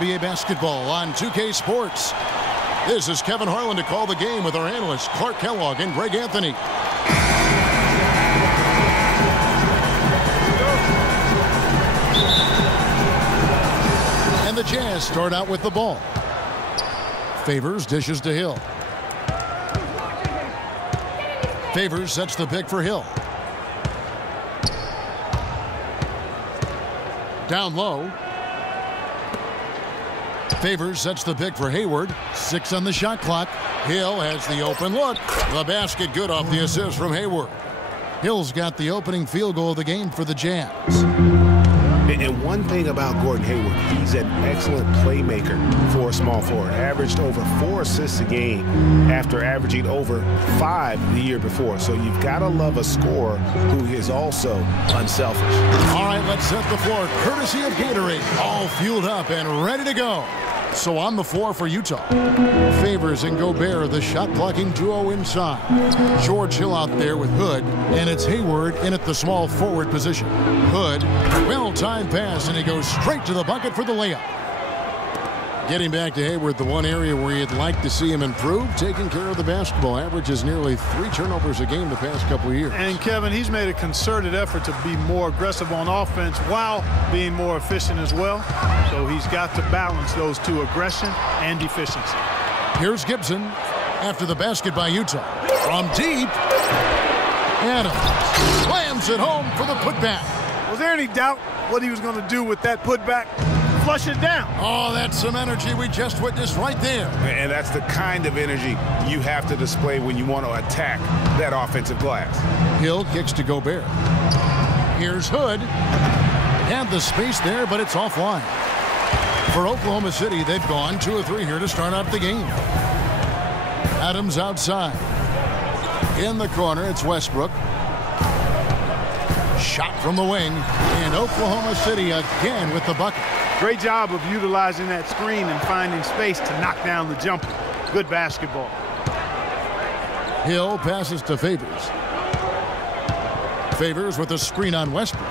NBA basketball on 2K Sports. This is Kevin Harlan to call the game with our analysts Clark Kellogg and Greg Anthony. And the Jazz start out with the ball. Favors dishes to Hill. Favors sets the pick for Hill. Down low. Favors sets the pick for Hayward. 6 on the shot clock. Hill has the open look. The basket good off the assist from Hayward. Hill's got the opening field goal of the game for the Jazz. And one thing about Gordon Hayward, he's an excellent playmaker for a small forward. Averaged over 4 assists a game after averaging over 5 the year before. So you've got to love a scorer who is also unselfish. All right, let's set the floor. Courtesy of Gatorade. All fueled up and ready to go. So on the floor for Utah. Favors and Gobert, the shot-blocking duo inside. George Hill out there with Hood, and it's Hayward in at the small forward position. Hood, well-timed pass, and he goes straight to the bucket for the layup. Getting back to Hayward, the one area where you'd like to see him improve, taking care of the basketball. Averages nearly 3 turnovers a game the past couple of years. And, Kevin, he's made a concerted effort to be more aggressive on offense while being more efficient as well. So he's got to balance those two, aggression and efficiency. Here's Gibson after the basket by Utah. From deep, Adams slams it home for the putback. Was there any doubt what he was going to do with that putback? Flush it down. Oh, that's some energy we just witnessed right there. And that's the kind of energy you have to display when you want to attack that offensive glass. Hill kicks to Gobert. Here's Hood. Had the space there, but it's offline. For Oklahoma City, they've gone 2 of 3 here to start out the game. Adams outside. In the corner, it's Westbrook. Shot from the wing, and Oklahoma City again with the bucket. Great job of utilizing that screen and finding space to knock down the jumper. Good basketball. Hill passes to Favors. Favors with a screen on Westbrook.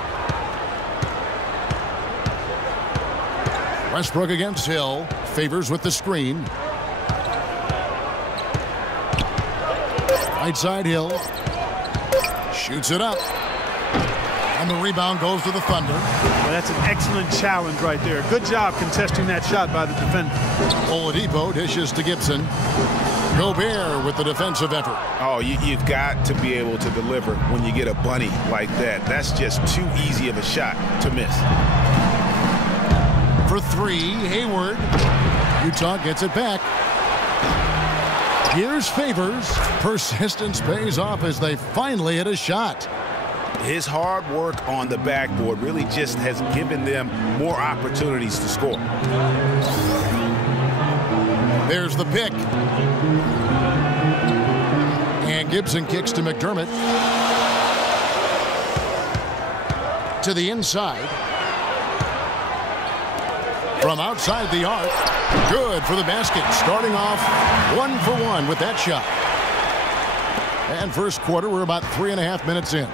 Westbrook against Hill. Favors with the screen. Right side Hill. Shoots it up. And the rebound goes to the Thunder. Well, that's an excellent challenge right there. Good job contesting that shot by the defender. Oladipo dishes to Gibson. Gobert with the defensive effort. Oh, you've got to be able to deliver when you get a bunny like that. That's just too easy of a shot to miss. For 3, Hayward. Utah gets it back. Here's Favors. Persistence pays off as they finally hit a shot. His hard work on the backboard really just has given them more opportunities to score. There's the pick. And Gibson kicks to McDermott. To the inside. From outside the arc. Good for the basket. Starting off 1 for 1 with that shot. And first quarter, we're about 3.5 minutes in.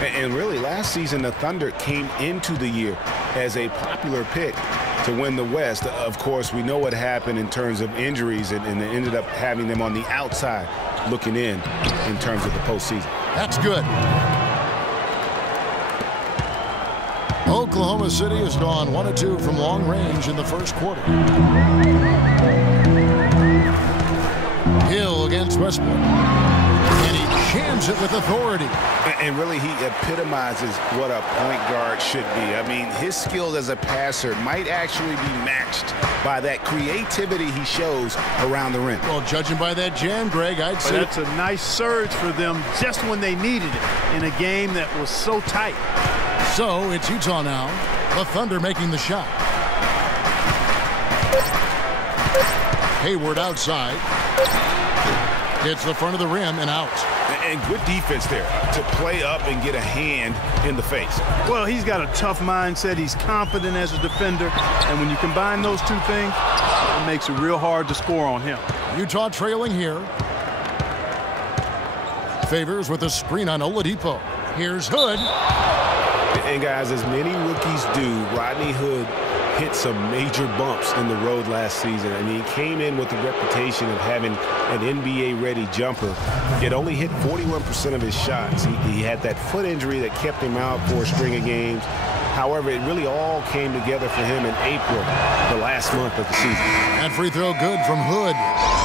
And really, last season, the Thunder came into the year as a popular pick to win the West. Of course, we know what happened in terms of injuries, and they ended up having them on the outside looking in terms of the postseason. That's good. Oklahoma City has gone 1 of 2 from long range in the first quarter. Hill against Westbrook. And he jams it with authority. And really, he epitomizes what a point guard should be. I mean, his skills as a passer might actually be matched by that creativity he shows around the rim. Well, judging by that jam, Greg, I'd say that's a nice surge for them just when they needed it in a game that was so tight. So it's Utah now. The Thunder making the shot. Hayward outside. Hits the front of the rim and out. And good defense there to play up and get a hand in the face. Well, he's got a tough mindset. He's confident as a defender. And when you combine those two things, it makes it real hard to score on him. Utah trailing here. Favors with a screen on Oladipo. Here's Hood. And guys, as many rookies do, Rodney Hood hit some major bumps in the road last season. I mean, he came in with the reputation of having an NBA-ready jumper, yet only hit 41% of his shots. He had that foot injury that kept him out for a string of games. However, it really all came together for him in April, the last month of the season. And free throw good from Hood.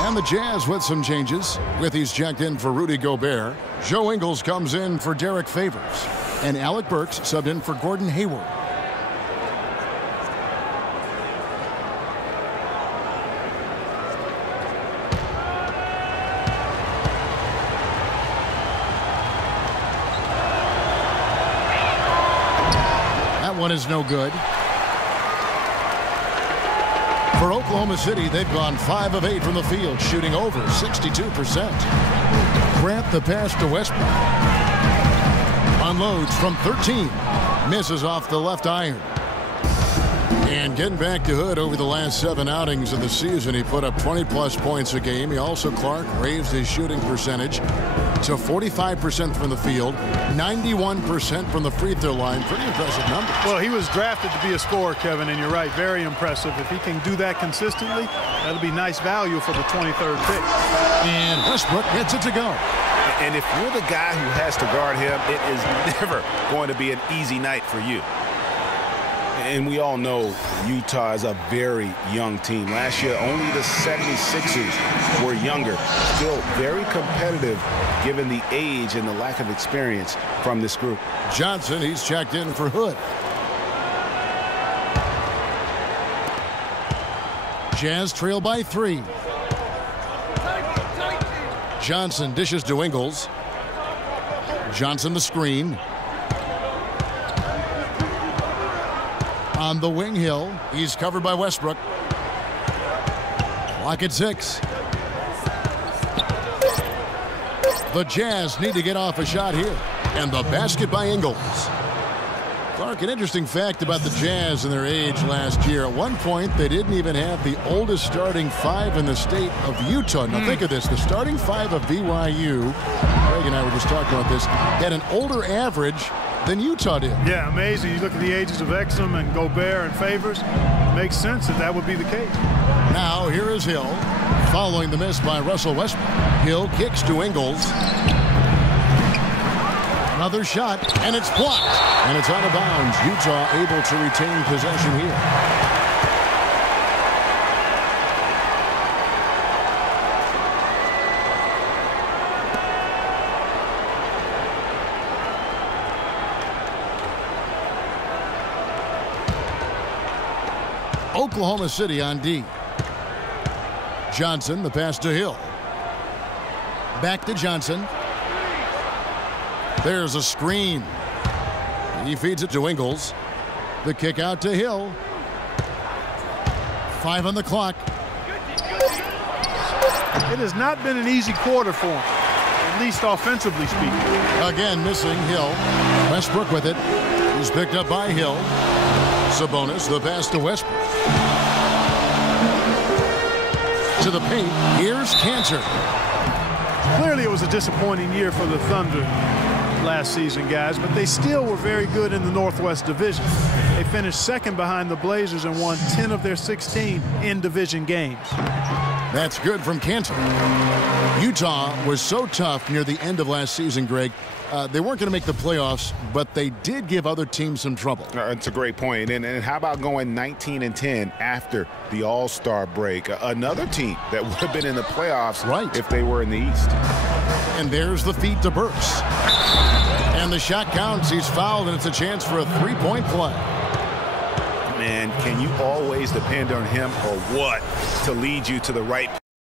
And the Jazz with some changes. Withey's checked in for Rudy Gobert. Joe Ingles comes in for Derek Favors. And Alec Burks subbed in for Gordon Hayward. One is no good. For Oklahoma City, they've gone 5 of 8 from the field, shooting over 62%. Grant the pass to Westbrook. Unloads from 13. Misses off the left iron. And getting back to Hood over the last 7 outings of the season, he put up 20-plus points a game. He also, Clark, raised his shooting percentage to 45% from the field, 91% from the free throw line. Pretty impressive numbers. Well, he was drafted to be a scorer, Kevin, and you're right, very impressive. If he can do that consistently, that'll be nice value for the 23rd pick. And Westbrook gets it to go. And if you're the guy who has to guard him, it is never going to be an easy night for you. And we all know Utah is a very young team. Last year, only the 76ers were younger. Still very competitive given the age and the lack of experience from this group. Johnson, he's checked in for Hood. Jazz trail by 3. Johnson dishes to Ingles. Johnson the screen. On the wing, Hill. He's covered by Westbrook. Clock at 6. The Jazz need to get off a shot here. And the basket by Ingles. Clark, an interesting fact about the Jazz and their age last year. At one point, they didn't even have the oldest starting 5 in the state of Utah. Now think of this. The starting 5 of BYU, Greg and I were just talking about this, had an older average than Utah did. Yeah, amazing. You look at the ages of Exum and Gobert and Favors. Makes sense that would be the case. Now here is Hill, following the miss by Russell Westbrook. Hill kicks to Ingles. Another shot, and it's blocked. And it's out of bounds. Utah able to retain possession here. Oklahoma City on D. Johnson, the pass to Hill. Back to Johnson. There's a screen. He feeds it to Ingles. The kick out to Hill. 5 on the clock. It has not been an easy quarter for him, at least offensively speaking. Again, missing Hill. Westbrook with it. He's picked up by Hill. Sabonis, the pass to Westbrook. To the paint, here's Cantor. Clearly it was a disappointing year for the Thunder last season, guys, but they still were very good in the Northwest Division. They finished second behind the Blazers and won 10 of their 16 in-division games. That's good from Cantor. Utah was so tough near the end of last season, Greg. They weren't going to make the playoffs, but they did give other teams some trouble. It's a great point. And how about going 19-10 after the All-Star break? Another team that would have been in the playoffs if they were in the East. And there's the feed to Burks. And the shot counts. He's fouled, and it's a chance for a three-point play. Man, can you always depend on him or what to lead you to the right